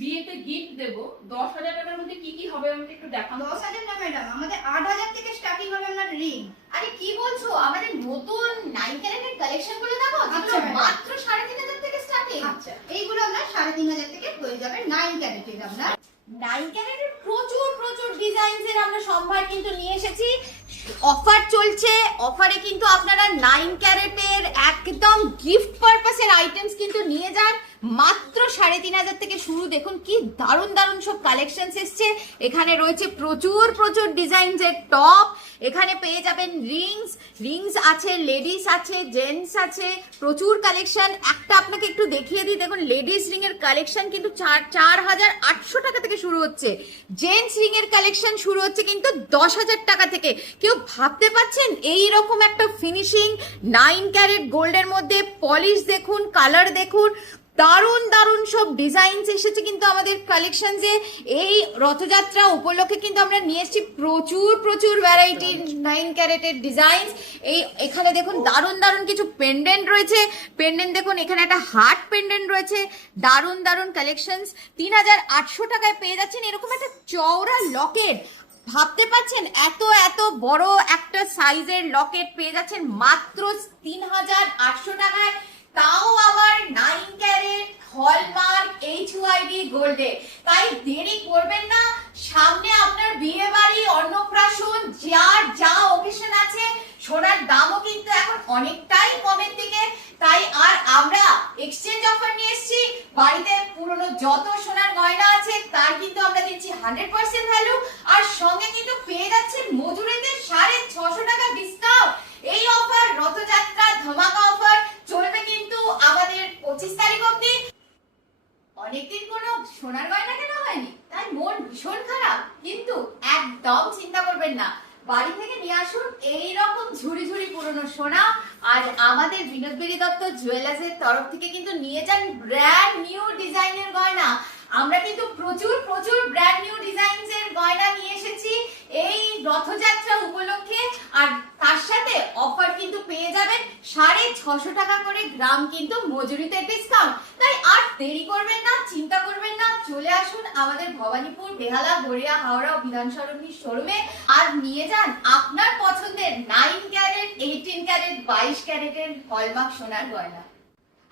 বিয়েতে গিফট দেব, 10,000 টাকার মধ্যে কি কি হবে আমাকে একটু দেখান। 10,000 না ম্যাডাম, আমাদের 8,000 থেকে স্টার্টিং হবে আপনার রিং। আরে কি বলছো, আমাদের নতুন 9 ক্যারেটের কালেকশন গুলো দেখো, আচ্ছা, যেগুলো মাত্র 3,500 থেকে স্টার্টিং। আচ্ছা, এইগুলো আপনার 3,500 থেকে হয়ে যাবে 9 ক্যারেটের। আপনার 9 ক্যারেটের প্রচুর প্রচুর ডিজাইনস এর আমরা সম্ভার কিন্তু নিয়ে এসেছি। অফার চলছে, অফারে কিন্তু আপনারা 9 ক্যারেটের একদম গিফট পারপাসের আইটেমস কিন্তু নিয়ে যান। মাত্র 3,500 থেকে শুরু। দেখুন কি দারুণ দারুণ সব কালেকশনস এসছে। এখানে রয়েছে প্রচুর প্রচুর ডিজাইনস এর টপ, এখানে পেয়ে যাবেন রিংস আছে, লেডিস আছে, জেন্টস আছে, প্রচুর কালেকশন। একটা আপনাকে একটু দেখিয়ে দিই, দেখুন লেডিস রিং এর কালেকশন কিন্তু 4,800 টাকা থেকে শুরু হচ্ছে। জেন্টস রিং এর কালেকশন শুরু হচ্ছে কিন্তু 10,000 টাকা থেকে। কেউ ভাবতে পারছেন এই রকম একটা ফিনিশিং 9 ক্যারেট গোল্ডের মধ্যে? পলিশ দেখুন, কালার দেখুন, দারুণ দারুণ সব ডিজাইনস এসেছে কিন্তু আমাদের কালেকশনসে। এই রথযাত্রা উপলক্ষে কিন্তু আমরা নিয়ে এসেছি প্রচুর প্রচুর ভ্যারাইটি 9 ক্যারেটের ডিজাইনস। এখানে দেখুন দারুণ দারুণ কিছু পেন্ডেন্ট রয়েছে। পেন্ডেন্ট দেখুন, এখানে একটা হার্ট পেন্ডেন্ট রয়েছে। দারুণ দারুণ কালেকশনস। 3,800 টাকায় পেয়ে যাচ্ছেন এরকম একটা চওড়া লকেট। ভাবতে পারছেন এত এত বড় একটা সাইজের লকেট পেয়ে যাচ্ছেন মাত্র 3,800 টাকায়, তাও আবার 9 ক্যারেট হলমার্ক HYD গোল্ডে। তাই দেরি করবেন না, সামনে আপনার বিয়ে বাড়ি, অন্নপ্রাশন, যার যা অকেশন আছে, সোনার দামও কিন্তু এখন অনেকটাই কমের দিকে। তাই আর আমরা এক্সচেঞ্জ অফার নিয়ে এসেছি। বাড়িতে পুরনো যত সোনার গয়না আছে তার কিন্তু আমরা দিচ্ছি 100% ভ্যালু, আর সঙ্গে কিন্তু পেয়ে যাচ্ছেন মজুরিতে 650 টাকা ডিসকাউন্ট। এই অফার রথযাত্রা ধামাকা অফার চলবে কিন্তু আমাদের 25 তারিখ অবধি। অনেকদিন কোনো সোনার গয়না কেনা হয়নি, তাই মন ভীষণ খারাপ, কিন্তু একদম চিন্তা করবেন না, বাড়ি থেকে নিয়ে আসুন এইরকম ঝুড়ি ঝুড়ি পুরনো সোনা। আর আমাদের বিনোদ বিড়ি দত্ত জুয়েলার্সের তরফ থেকে কিন্তু নিয়ে যান ব্র্যান্ড নিউ ডিজাইনের গয়না। আমরা কিন্তু প্রচুর প্রচুর ব্র্যান্ড নিউ ডিজাইনসের গয়না নিয়ে এসেছি এই রথযাত্রা উপলক্ষে। আর তার সাথে অফার কিন্তু পেয়ে যাবেন 650 টাকা করে গ্রাম কিন্তু মজুরিতে ডিসকাউন্ট। তাই আর দেরি করবেন না, চিন্তা করবেন না, চলে আসুন আমাদের ভবানীপুর, বেহালা, গড়িয়া, হাওড়া ও বিধানসরণীর শোরুমে আর নিয়ে যান আপনার পছন্দের 9 ক্যারেট, 18 ক্যারেট, 22 ক্যারেটের হলমার্ক সোনার গয়না।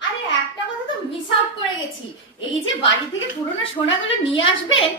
আরে একটা কথা তো মিস আউট করে গেছি, এই যে বাড়ি থেকে পুরনো সোনাগুলো নিয়ে আসবেন,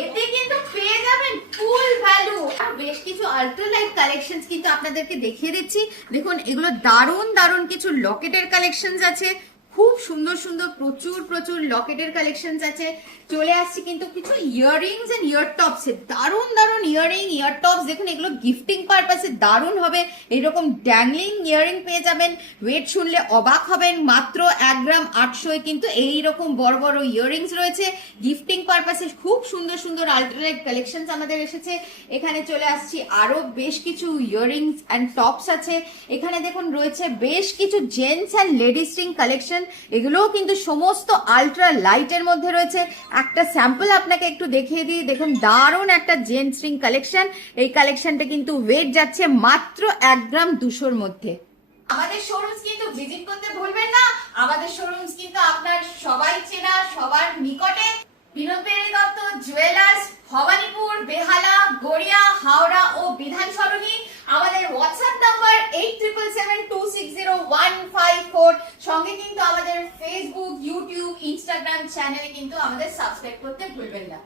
এতে কিন্তু পেয়ে যাবেন ফুল ভ্যালু। আর বেশ কিছু আল্ট্রা লাইট কালেকশনস কিন্তু আপনাদেরকে দেখিয়ে দিচ্ছি। দেখুন এগুলো দারুণ দারুণ কিছু লকেটের কালেকশনস আছে, খুব সুন্দর সুন্দর প্রচুর প্রচুর লকেটের কালেকশনস আছে। চলে আসছি কিন্তু কিছু ইয়াররিংস এন্ড ইয়ার টপস এর, দারুণ দারুণ ইয়াররিং, ইয়ার টপস। দেখুন এগুলো গিফটিং পারপাসে দারুণ হবে। এরকম ড্যাংলিং ইয়াররিং পেয়ে যাবেন, ওয়েট শুনলে অবাক হবেন, মাত্র 1 গ্রাম 800 কিন্তু এইরকম বড় বড় ইয়াররিংস রয়েছে গিফটিং পারপাসে। খুব সুন্দর সুন্দর আল্ট্রালাইট কালেকশনস আমাদের এসেছে। এখানে চলে আসছি আরো বেশ কিছু ইয়াররিংস এন্ড টপস আছে। এখানে দেখুন রয়েছে বেশ কিছু gents and ladies ring collection, এগুলোও কিন্তু সমস্ত আল্ট্রা লাইটের মধ্যে রয়েছে। একটা স্যাম্পল আপনাকে একটু দেখিয়ে দিই, দেখুন দারুণ একটা জেন্টস রিং কালেকশন। এই কালেকশনটা কিন্তু ওয়েট যাচ্ছে মাত্র 1 গ্রাম 200-র মধ্যে। আমাদের শোরুমস কিন্তু ভিজিট করতে ভুলবেন না। আমাদের শোরুমস কিন্তু আপনার সবাই চেনা, সবার নিকটে। বিনোদ বিড়ি দত্ত জুয়েলার্স, ভবানীপুর, বেহালা, গড়িয়া, হাওড়া ও বিধানসরণী। আমাদের হোয়াটসঅ্যাপ নাম্বার 8777260154। সঙ্গে কিন্তু আমাদের ফেসবুক, ইউটিউব, ইনস্টাগ্রাম চ্যানেলে কিন্তু আমাদের সাবস্ক্রাইব করতে ভুলবেন না।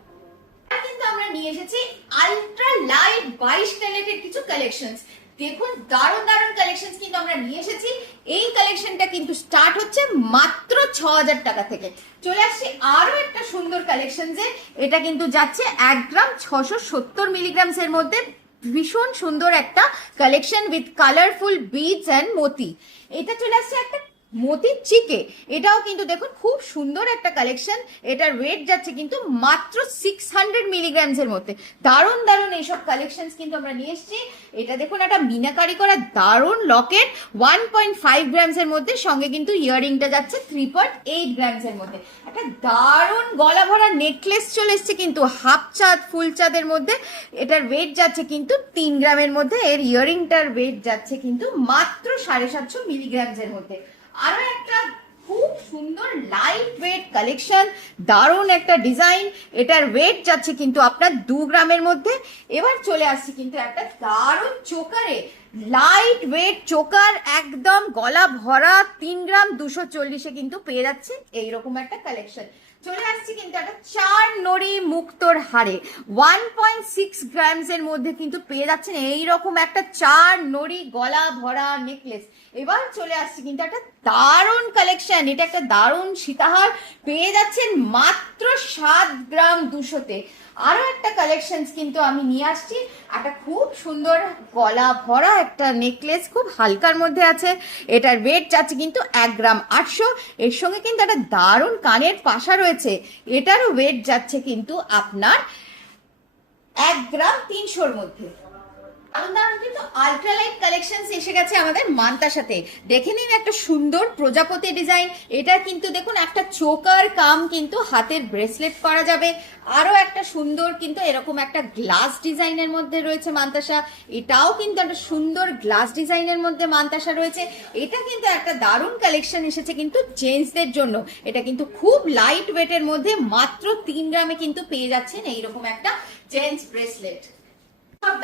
আর কিন্তু আমরা নিয়ে এসেছি আলট্রা লাইট 22 ক্যারেটের কিছু কালেকশনস। দেখুন দারুণ দারুণ কালেকশনস কিন্তু আমরা নিয়ে এসেছি। এই কালেকশনটা কিন্তু স্টার্ট হচ্ছে মাত্র 6,000 টাকা থেকে। চলে আসছি আরো একটা সুন্দর কালেকশনস এ, এটা কিন্তু যাচ্ছে 1 গ্রাম 670 মিলিগ্রামস এর মধ্যে। ভীষণ সুন্দর একটা collection with colourful beads and মতি। এটা চলে আসছে একটা মতির চিকে, এটাও কিন্তু দেখুন খুব সুন্দর একটা কালেকশন। এটার ওয়েট যাচ্ছে কিন্তু মাত্র 600 মিলিগ্রামস এর মধ্যে। দারুণ দারুণ এইসব কালেকশনস কিন্তু আমরা নিয়ে এসেছি। এটা দেখুন একটা মিনাকারি করা দারুণ লকেট 1.5 গ্রামস এর মধ্যে, সঙ্গে কিন্তু ইয়াররিংটা যাচ্ছে 3.8 গ্রামস এর মধ্যে। একটা দারুণ গলা ভরা নেকলেস চলে এসছে কিন্তু হাফ চাঁদ ফুল চাঁদের মধ্যে। এটার ওয়েট যাচ্ছে কিন্তু 3 গ্রামের মধ্যে। এর ইয়াররিংটার ওয়েট যাচ্ছে কিন্তু মাত্র 750 মিলিগ্রামস এর মধ্যে। আরো একটা খুব সুন্দর লাইট ওয়েট কালেকশন, দারুণ একটা ডিজাইন। এটার ওয়েট যাচ্ছে কিন্তু আপনার 2 গ্রামের মধ্যে। এবার চলে আসছি কিন্তু একটা দারুণ চোকারে, লাইট ওয়েট চোকার, একদম গলা ভরা, 3 গ্রাম 240-এ কিন্তু পেয়ে যাচ্ছেন এইরকম একটা কালেকশন। চলে আসছি কিন্তু একটা 4 নড়ি মুক্তোর হারে 1.6 গ্রামস এর মধ্যে কিন্তু পেয়ে যাচ্ছেন এইরকম একটা 4 নড়ি গলা ভরা নেকলেস। এবার চলে আসছি কিন্তু একটা দারুণ কালেকশন, এটা একটা দারুণ সীতাহার পেয়ে যাচ্ছেন মাত্র 7 গ্রাম 200-তে। আরো একটা কালেকশন কিন্তু আমি নিয়ে আসছি, একটা খুব সুন্দর গলা ভরা একটা নেকলেস, খুব হালকার মধ্যে আছে। এটার ওয়েট যাচ্ছে কিন্তু 1 গ্রাম 800। এর সঙ্গে কিন্তু একটা দারুণ কানের পাশা রয়েছে, এটারও ওয়েট যাচ্ছে কিন্তু আপনার 1 গ্রাম 300-র মধ্যে। কিন্তু আল্ট্রালাইট কালেকশনস এসে গেছে আমাদের মান্তাসাতে। দেখে নিন একটা সুন্দর প্রজাপতি ডিজাইন, এটা কিন্তু দেখুন একটা চোকার কাম কিন্তু হাতের ব্রেসলেট করা যাবে। আরো একটা সুন্দর কিন্তু এরকম একটা গ্লাস ডিজাইনের মধ্যে রয়েছে মান্তাসা, এটাও কিন্তু একটা সুন্দর গ্লাস ডিজাইনের মধ্যে মান্তাসা রয়েছে। এটা কিন্তু একটা দারুণ কালেকশন এসেছে কিন্তু জেন্টসদের জন্য, এটা কিন্তু খুব লাইট ওয়েটের মধ্যে মাত্র 3 গ্রামে কিন্তু পেয়ে যাচ্ছেন এইরকম একটা জেন্টস ব্রেসলেট।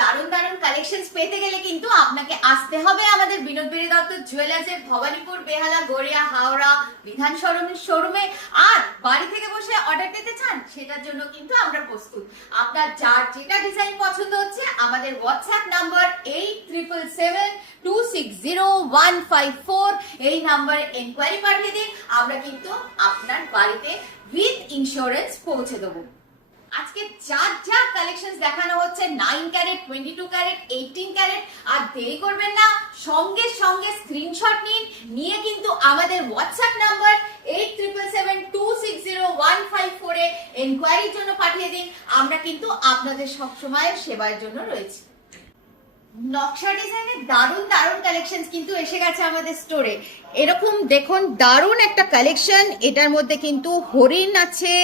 দারুণ দারুণ কালেকশনস পেতে গেলে কিন্তু আপনাকে আসতে হবে আমাদের বিনোদ বিড়ি দত্ত জুয়েলার্সের ভবানীপুর, বেহালা, গড়িয়া, হাওড়া বিধান শোরুমে। আর বাড়ি থেকে বসে অর্ডার দিতে চান সেটার জন্য কিন্তু আমরা প্রস্তুত। আপনার যার যেটা ডিজাইন পছন্দ হচ্ছে আমাদের হোয়াটসঅ্যাপ নাম্বার 8777260154, এই নাম্বারে এনকোয়ারি পাঠিয়ে দিন, আমরা কিন্তু আপনার বাড়িতে উইথ ইন্স্যুরেন্স পৌঁছে দেবো। আজকে যা কালেকশনস দেখানো হচ্ছে 9 ক্যারেট, 22 ক্যারেট, 18 ক্যারেট, আর দেরি করবেন না, সঙ্গে সঙ্গে স্ক্রিনশট নিয়ে কিন্তু আমাদের হোয়াটসঅ্যাপ নাম্বার 8777260154 এ এনকোয়ারির জন্য পাঠিয়ে দিন, আমরা কিন্তু আপনাদের সবসময় সেবার জন্য রয়েছি। নকশা ডিজাইনের দারুণ দারুণ কালেকশনস কিন্তু এসে গেছে আমাদের স্টোরে। এরকম দেখুন দারুণ একটা কালেকশন, এটার মধ্যে কিন্তু হরিণ আছে,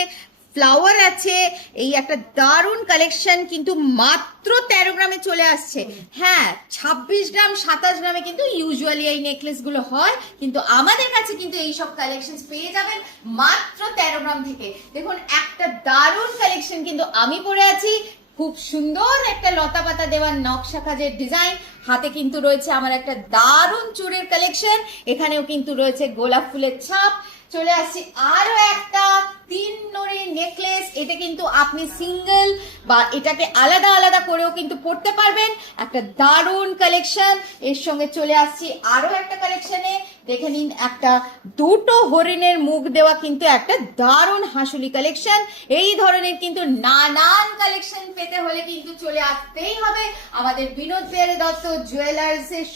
ফ্লাওয়ার আছে, এই একটা দারুণ কালেকশন কিন্তু মাত্র 13 গ্রামে চলে আসছে। হ্যাঁ, 26 গ্রাম 27 গ্রামে কিন্তু ইউজুয়ালি এই নেকলেস গুলো হয়, কিন্তু আমাদের কাছে কিন্তু এই সব কালেকশন পেয়ে যাবেন মাত্র 13 গ্রাম থেকে। দেখুন একটা দারুণ কালেকশন কিন্তু আমি পরে আছি, খুব সুন্দর একটা লতা পাতা দেওয়ার নকশা কাজের ডিজাইন, হাতে কিন্তু রয়েছে আমার একটা দারুণ চুড়ির কালেকশন, এখানেও কিন্তু রয়েছে গোলাপ ফুলের ছাপ। চলে আসছি আরো একটা 3 নড়ি নেকলেস, এটা কিন্তু আপনি সিঙ্গেল বা এটাকে আলাদা আলাদা করেও কিন্তু পড়তে পারবেন, একটা দারুণ কালেকশন। এর সঙ্গে চলে আসছি আরো একটা কালেকশনে, দেখে নিন একটা দুটো হরিণের মুখ দেওয়া কিন্তু একটা দারুণ হাসুলি কালেকশন। এই ধরনের কিন্তু নানান কালেকশন পেতে হলে কিন্তু চলে আসতেই হবে আমাদের বিনোদ বিহারী দত্ত জুয়েলার্স এর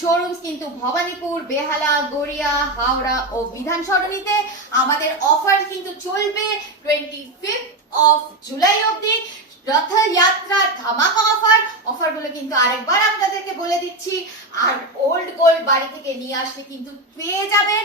শোরুমস কিন্তু ভবানীপুর, বেহালা, গড়িয়া, হাওড়া ও বিধান সরণিতে। আমাদের অফার কিন্তু চলবে 25 জুলাই অবধি, রথযাত্রা ধামাকা অফার গুলো কিন্তু আরেকবার আপনাদেরকে বলে দিচ্ছি। আর ওল্ড গোল্ড বাড়ি থেকে নিয়ে আসলে কিন্তু পেয়ে যাবেন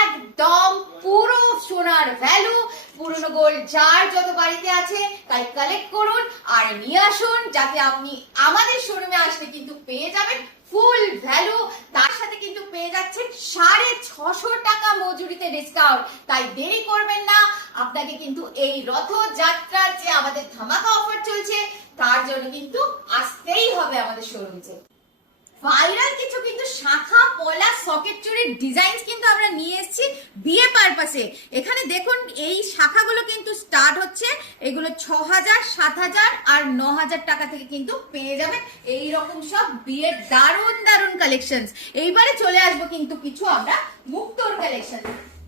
একদম পুরো সোনার ভ্যালু। পুরনো গোল্ড যার যত বাড়িতে আছে তাই কালেক্ট করুন আর নিয়ে আসুন, যাতে আপনি আমাদের শোরুমে আসলে কিন্তু পেয়ে যাবেন ফুল ভ্যালু, তার সাথে কিন্তু পেয়ে যাচ্ছেন 650 টাকা মজুরিতে ডিসকাউন্ট। তাই দেরি করবেন না, আপনাকে কিন্তু এই রথযাত্রার যে আমাদের ধামাকা অফার চলছে তার জন্য কিন্তু আসতেই হবে আমাদের শোরুমে। ভাইরাল কিছু কিন্তু শাখা পলা সকেট চুড়ির ডিজাইনস কিন্তু আমরা নিয়ে এসেছি বিয়ে পারপাসে। এখানে দেখুন এই শাখাগুলো কিন্তু স্টার্ট হচ্ছে, এগুলো 6000, 7000 আর 9000 টাকা থেকে কিন্তু পেয়ে যাবেন এই রকম সব বিয়ের দারুণ দারুণ কালেকশনস। এইবারে চলে আসবো কিন্তু কিছু আমরা মুক্তোর কালেকশন,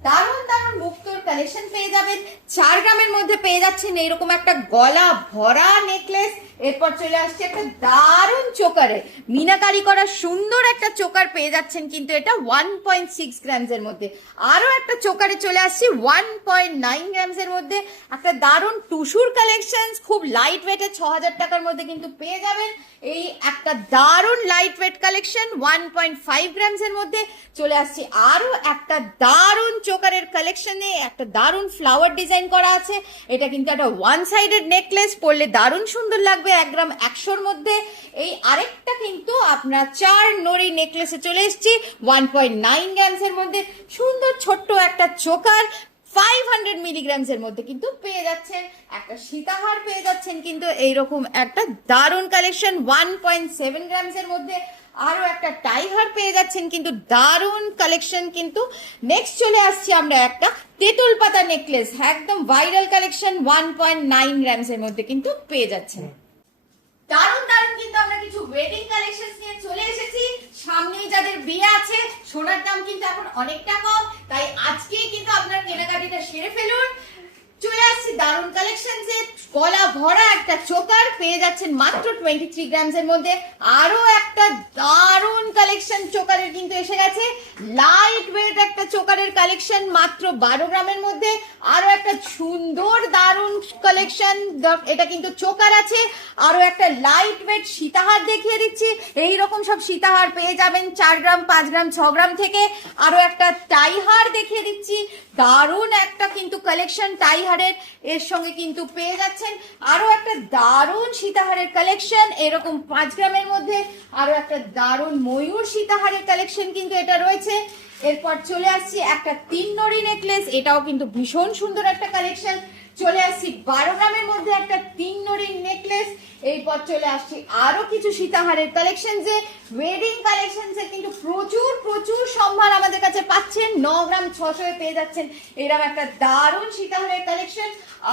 দারুণ দারুণ মুক্তোর কালেকশন পেয়ে যাবেন। 4 গ্রামের মধ্যে পেয়ে যাচ্ছেন এইরকম একটা গলা ভরা নেকলেস। এরপর চলে আসছে একটা দারুণ চোকারে মিনাকারি করা সুন্দর একটা চোকার পেয়ে যাচ্ছেন কিন্তু এটা 1.6 গ্রামস এর মধ্যে। আরো একটা চোকারে চলে আসছে 1.9 গ্রামস এর মধ্যে, একটা দারুণ টুসুর কালেকশন, খুব লাইট ওয়েটে 6000 টাকার মধ্যে কিন্তু পেয়ে যাবেন। এই একটা দারুণ লাইট ওয়েট কালেকশন 1.5 গ্রামস এর মধ্যে। চলে আসছে আরো একটা দারুণ চোকারের কালেকশনে একটা দারুণ ফ্লাওয়ার ডিজাইন করা আছে। এটা কিন্তু একটা ওয়ান সাইডেড নেকলেস, পরলে দারুণ সুন্দর লাগবে 1 গ্রাম 100-র মধ্যে। এই আরেকটা কিন্তু আপনার 4 নড়ি নেকলেসে চলে এসেছি 1.9 গ্রামসের মধ্যে। সুন্দর ছোট্ট একটা চোকার 500 মিলিগ্রামসের মধ্যে কিন্তু পেয়ে যাচ্ছেন। একটা সীতাহার পেয়ে যাচ্ছেন কিন্তু এইরকম একটা দারুণ কালেকশন 1.7 গ্রামসের মধ্যে। আরো একটা টাইহার পেয়ে যাচ্ছেন কিন্তু দারুণ কালেকশন। কিন্তু নেক্সট চলে আসছি আমরা একটা তেঁতুল পাতা নেকলেস, একদম ভাইরাল কালেকশন 1.9 গ্রামসের মধ্যে কিন্তু পেয়ে যাচ্ছেন। দারুণ দারুণ কিন্তু আমরা কিছু ওয়েডিং কালেকশন নিয়ে চলে এসেছি। সামনেই যাদের বিয়ে আছে, সোনার দাম কিন্তু এখন অনেকটা কম, তাই আজকেই কিন্তু আপনার কেনাকাটিটা সেরে ফেলুন। চলে আসছি দারুণ কালেকশন, যে গলা ভরা একটা চোকার পেয়ে যাচ্ছেন মাত্র 23 গ্রামসের মধ্যে। আরো একটা দারুণ কালেকশন চোকারের কিন্তু এসে গেছে, লাইট ওয়েট একটা চোকারের কালেকশন মাত্র 12 গ্রামের মধ্যে। আরো একটা সুন্দর দারুণ কালেকশন, এটা কিন্তু চোকার আছে। আরো একটা লাইট ওয়েট সীতাহার দেখিয়ে দিচ্ছি। এইরকম সব সীতাহার পেয়ে যাবেন 4 গ্রাম 5 গ্রাম 6 গ্রাম থেকে। আরো একটা টাইহার দেখিয়ে দিচ্ছি, দারুণ একটা কিন্তু কালেকশন টাইহারের, এর সঙ্গে কিন্তু পেয়ে যাচ্ছেন। আরো একটা দারুণ সীতাহারের কালেকশন এরকম 5 গ্রামের মধ্যে। আরো একটা দারুণ ময়ূর সীতাহারের কালেকশন কিন্তু এটা রয়েছে। এরপর চলে আসছি একটা 3 নড়ি নেকলেস, এটাও কিন্তু ভীষণ সুন্দর একটা কালেকশন। চলে আসছি 12 গ্রামের মধ্যে একটা 3 নড়ি নেকলেস। এরপর চলে আসছি আরো কিছু সীতাহারের কালেকশন, যে ওয়েডিং কালেকশন কিন্তু প্রচুর প্রচুর সম্ভার আমাদের কাছে পাচ্ছেন। 9 গ্রাম 600 এ পেয়ে যাচ্ছেন এরকম একটা দারুণ সীতাহারের কালেকশন।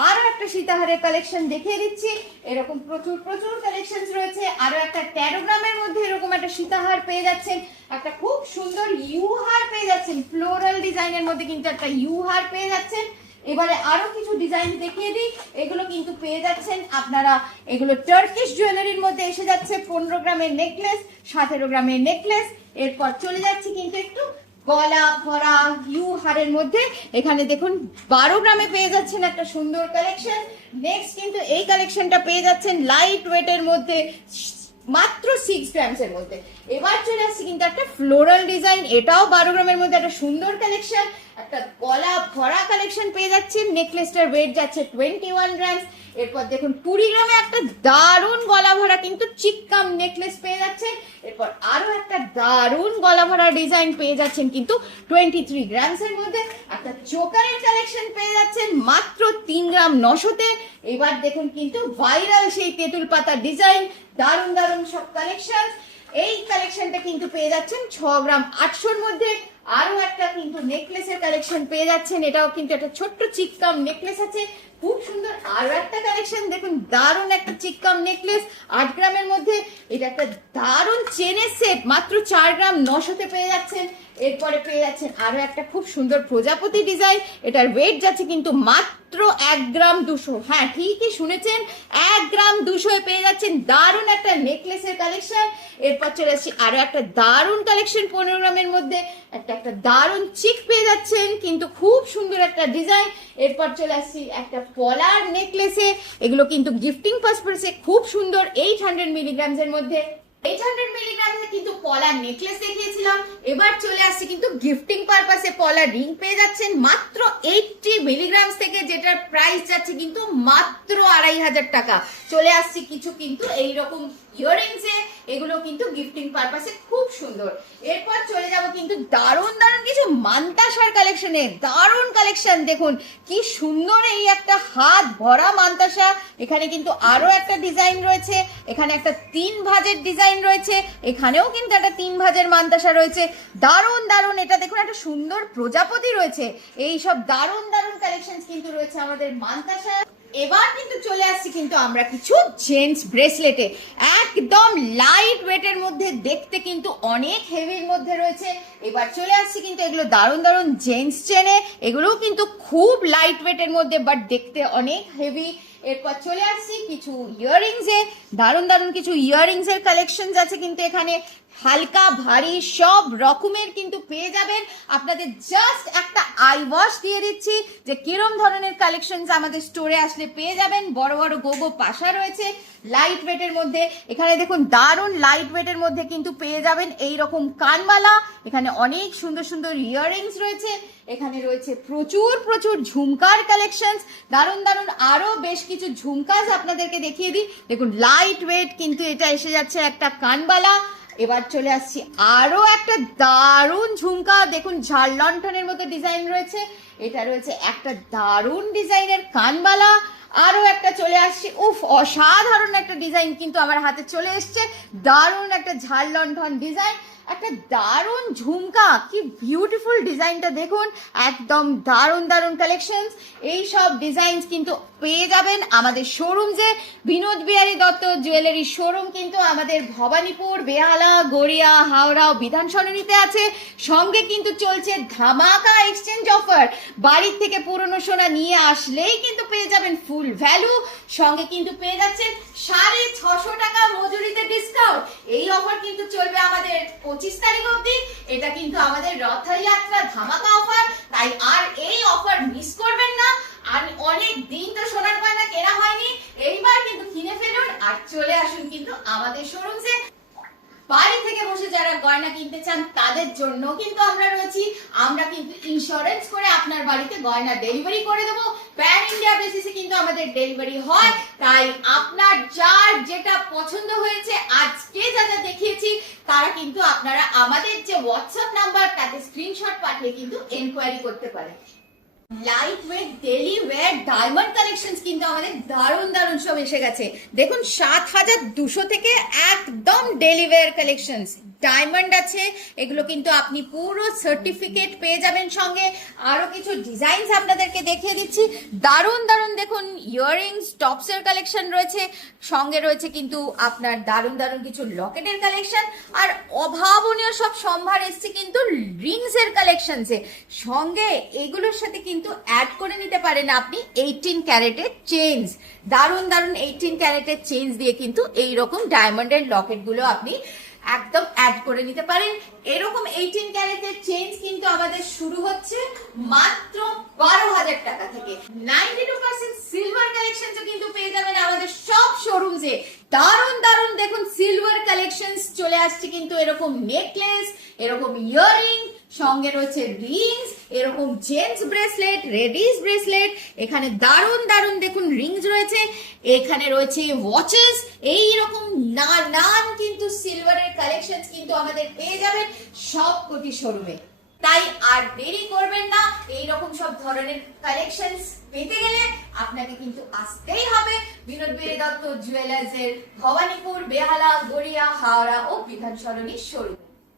আরো একটা সীতাহারের কালেকশন দেখিয়ে দিচ্ছি, এরকম প্রচুর প্রচুর কালেকশন রয়েছে। আরো একটা 13 গ্রামের মধ্যে এরকম একটা সীতাহার পেয়ে যাচ্ছেন। একটা খুব সুন্দর ইউ হার পেয়ে যাচ্ছেন, ফ্লোরাল ডিজাইনের মধ্যে কিন্তু একটা ইউ হার পেয়ে যাচ্ছেন। এবারে আরো কিছু ডিজাইন দেখিয়ে দিই, এগুলো কিন্তু পেয়ে যাচ্ছেন আপনারা, এগুলো টার্কিশ জুয়েলারির মধ্যে এসে যাচ্ছে। 15 গ্রামের নেকলেস, 17 গ্রামের নেকলেস। এরপর চলে যাচ্ছি কিন্তু একটু গলা ভরা ইউ হারের মধ্যে। এখানে দেখুন 12 গ্রামে পেয়ে যাচ্ছেন একটা সুন্দর কালেকশন। নেক্সট কিন্তু এই কালেকশনটা পেয়ে যাচ্ছেন লাইট ওয়েটের মধ্যে মাত্র 6 গ্রামসের মধ্যে। এবার চলে আসছে কিন্তু একটা ফ্লোরাল ডিজাইন, এটাও 12 গ্রামের মধ্যে একটা সুন্দর কালেকশন। একটা গলা ভরা কালেকশন পেয়ে যাচ্ছে, নেকলেসটার ওয়েট যাচ্ছে 21 গ্রামস। এরপর দেখুন 20 গ্রামে একটা দারুণ গলা ভরা কিন্তু চিককাম নেকলেস পেয়ে যাচ্ছেন। এরপর আরো একটা দারুণ গলা ভরা ডিজাইন পেয়ে যাচ্ছেন কিন্তু 23 গ্রামসের মধ্যে। একটা চোকারের কালেকশন পেয়ে যাচ্ছেন মাত্র 3 গ্রাম 900-তে। এবার দেখুন কিন্তু ভাইরাল সেই তেঁতুল পাতা ডিজাইন, দারুণ দারুণ সব কালেকশন। এই কালেকশনটা কিন্তু পেয়ে যাচ্ছেন 6 গ্রাম 800-র মধ্যে। আরো একটা কিন্তু নেকলেসের কালেকশন পেয়ে যাচ্ছেন, এটাও কিন্তু একটা ছোট্ট চিককাম নেকলেস আছে, খুব সুন্দর। আরো একটা কালেকশন দেখুন, দারুণ একটা চিককাম নেকলেস 8 গ্রামের মধ্যে। এটা একটা দারুণ চেনের সেট মাত্র 4 গ্রাম 900-তে পেয়ে যাচ্ছেন। এরপরে পেয়ে যাচ্ছেন আরো একটা খুব সুন্দর প্রজাপতি ডিজাইন, এটার ওয়েট যাচ্ছে কিন্তু মাত্র 1 গ্রাম 200। হ্যাঁ ঠিকই শুনেছেন, 1 গ্রাম 200-এ পেয়ে যাচ্ছেন দারুণ একটা নেকলেসের কালেকশন। এরপর চলে আসছি আরো একটা দারুণ কালেকশন 15 গ্রামের মধ্যে, একটা দারুণ চিক পেয়ে যাচ্ছেন কিন্তু খুব সুন্দর একটা ডিজাইন। এরপর চলে আসছি একটা পলার নেকলেসে, এগুলো কিন্তু গিফটিং পারপাসে খুব সুন্দর 800 মিলিগ্রামসের মধ্যে। 800 মিলিগ্রামে কিন্তু পলার নেকলেস দেখিয়েছিলাম, এবার চলে আসছে কিন্তু গিফটিং পারপাসে পলার রিং পেয়ে যাচ্ছেন মাত্র 80 মিলিগ্রামস থেকে, যেটার প্রাইস যাচ্ছে কিন্তু মাত্র 2500 টাকা। চলে আসছে কিছু কিন্তু এইরকম ইয়াররিংসে, এগুলো কিন্তু গিফটিং পারপাসে খুব সুন্দর। এরপর চলে যাব কিন্তু দারুণ দারুণ কিছু মান্তাসার কালেকশনে, দারুণ কালেকশন দেখুন কি সুন্দর, এই একটা হাত ভরা মান্তাসা। এখানে কিন্তু আরো একটা ডিজাইন রয়েছে, এখানে একটা 3 ভাঁজের ডিজাইন রয়েছে, এখানেও কিন্তু একটা 3 ভাঁজের মান্তাসা রয়েছে, দারুণ দারুণ। এটা দেখুন একটা সুন্দর প্রজাপতি রয়েছে, এই সব দারুণ দারুণ কালেকশন কিন্তু রয়েছে আমাদের মান্তাসা। এবার কিন্তু চলে আসছি কিন্তু আমরা কিছু জেন্টস ব্রেসলেটে, একদম লাইট ওয়েটের মধ্যে, দেখতে কিন্তু অনেক হেভির মধ্যে রয়েছে। এবার চলে আসছি কিন্তু এগুলো দারুণ দারুণ জেন্টস চেনে, এগুলোও কিন্তু খুব লাইট ওয়েটের মধ্যে বাট দেখতে অনেক হেভি। এরপর চলে আসছি কিছু ইয়াররিংসে, দারুণ দারুণ কিছু ইয়াররিংস এর কালেকশন আছে কিন্তু এখানে, হালকা ভারী সব রকমের কিন্তু পেয়ে যাবেন। আপনাদের জাস্ট একটা আই ওয়াশ দিয়ে দিচ্ছি যে কিরম ধরনের কালেকশনস আমাদের স্টোরে আসলে পেয়ে যাবেন। বড় বড় গোগো পাশা রয়েছে লাইট ওয়েটের মধ্যে, এখানে দেখুন দারুণ লাইট ওয়েটের মধ্যে কিন্তু পেয়ে যাবেন এই রকম কানমালা, এখানে অনেক সুন্দর সুন্দর ইয়াররিংস রয়েছে। এখানে রয়েছে প্রচুর প্রচুর ঝুমকার কালেকশনস, দারুণ দারুণ আরো বেশ কিছু ঝুমকাস আপনাদেরকে দেখিয়ে দিই। দেখুন লাইট ওয়েট কিন্তু এটা এসে যাচ্ছে একটা কানবালা। এবার চলে আসছি আরো একটা দারুণ ঝুমকা, দেখুন ঝাড় লণ্ঠনের মতো ডিজাইন রয়েছে, এটা রয়েছে একটা দারুণ ডিজাইনের কানবালা। আরো একটা চলে আসছে, উফ অসাধারণ একটা ডিজাইন কিন্তু আমার হাতে চলে এসছে, দারুণ একটা ঝাড় লণ্ঠন ডিজাইন, একটা দারুণ ঝুমকা, কি বিউটিফুল ডিজাইনটা দেখুন, একদম দারুণ দারুণ কালেকশনস। এই সব ডিজাইনস কিন্তু পেয়ে যাবেন আমাদের শোরুম, যে বিনোদ বিহারী দত্ত জুয়েলারি শোরুম কিন্তু আমাদের ভবানীপুর, বেহালা, গড়িয়া, হাওড়া ও বিধান সরণিতে আছে। সঙ্গে কিন্তু চলছে ধামাকা এক্সচেঞ্জ অফার, বাড়ির থেকে পুরনো সোনা নিয়ে আসলেই কিন্তু পেয়ে যাবেন ফুল ভ্যালু, সঙ্গে কিন্তু পেয়ে যাচ্ছেন 650 টাকা মজুরিতে ডিসকাউন্ট। এই অফার কিন্তু চলবে আমাদের 25 তারিখ অবধি। এটা কিন্তু আমাদের রথযাত্রা ধামাকা অফার, তাই আর এই অফার মিস করবেন না। আর অনেক দিন তো সোনার গয়না কেনা হয়নি, এইবার কিন্তু কিনে ফেলুন আর চলে আসুন কিন্তু আমাদের শোরুমে। বাড়ি থেকে বসে যারা গয়না কিনতে চান তাদের জন্য কিন্তু আমরা রয়েছি, আমরা কিন্তু ইন্স্যুরেন্স করে আপনার বাড়িতে গয়না ডেলিভারি করে দেবো। প্যান ইন্ডিয়া বেসিসে কিন্তু আমাদের ডেলিভারি হয়, তাই আপনার যার যেটা পছন্দ হয়েছে আজকে যা যা দেখিয়েছি তারা কিন্তু আপনারা আমাদের যে হোয়াটসঅ্যাপ নাম্বার তাতে স্ক্রিনশট পাঠিয়ে কিন্তু এনকোয়ারি করতে পারেন। Light weight daily wear diamond collections কিন্তু আমাদের দারুণ দারুণ সব এসে গেছে। দেখুন 7200 থেকে একদম ডেলি ওয়্যার কালেকশনস, ডায়মন্ড আছে, এগুলো কিন্তু আপনি পুরো সার্টিফিকেট পেয়ে যাবেন। সঙ্গে আরো কিছু ডিজাইনস আপনাদেরকে দেখিয়ে দিচ্ছি, দারুণ দারুণ দেখুন ইয়াররিংস টপসের কালেকশন রয়েছে, সঙ্গে রয়েছে কিন্তু আপনার দারুণ দারুণ কিছু লকেটের কালেকশন, আর অভাবনীয় সব সম্ভার এসছে কিন্তু রিংস এর কালেকশনসে। সঙ্গে এগুলোর সাথে কিন্তু অ্যাড করে নিতে পারেন আপনি 18 ক্যারেটের চেইনস, দারুণ দারুণ 18 ক্যারেটের চেইনস দিয়ে কিন্তু এইরকম ডায়মন্ডের লকেট গুলো আপনি একদম অ্যাড করে নিতে পারেন। এরকম 18 ক্যারেটের চেইনস কিন্তু আমাদের শুরু হচ্ছে মাত্র 12,000 টাকা থেকে। 92% সিলভার কালেকশনস কিন্তু পেয়ে যাবেন আমাদের সব শোরুমসে। দারুণ দারুণ দেখুন সিলভার কালেকশনস চলে আসছে কিন্তু, এরকম নেকলেস, এরকম ইয়াররিং, সঙ্গে রয়েছে রিংস, এরকম জেন্টস ব্রেসলেট, লেডিস ব্রেসলেট, এখানে দারুণ দারুণ দেখুন রিংস রয়েছে, এখানে রয়েছে ওয়াচেস, এইরকম নানান কিন্তু সিলভারের কালেকশনস কিন্তু আমাদের পেয়ে যাবেন সব কোটি শোরুমে। তাই আর দেরি করবেন না, এইরকম সব ধরনের কালেকশনস পেতে গেলে আপনাকে কিন্তু আসতেই হবে বিনোদ বিহারী দত্ত জুয়েলার্স এর ভবানীপুর, বেহালা, গড়িয়া, হাওড়া ও বিধান সরণির শোরুমে।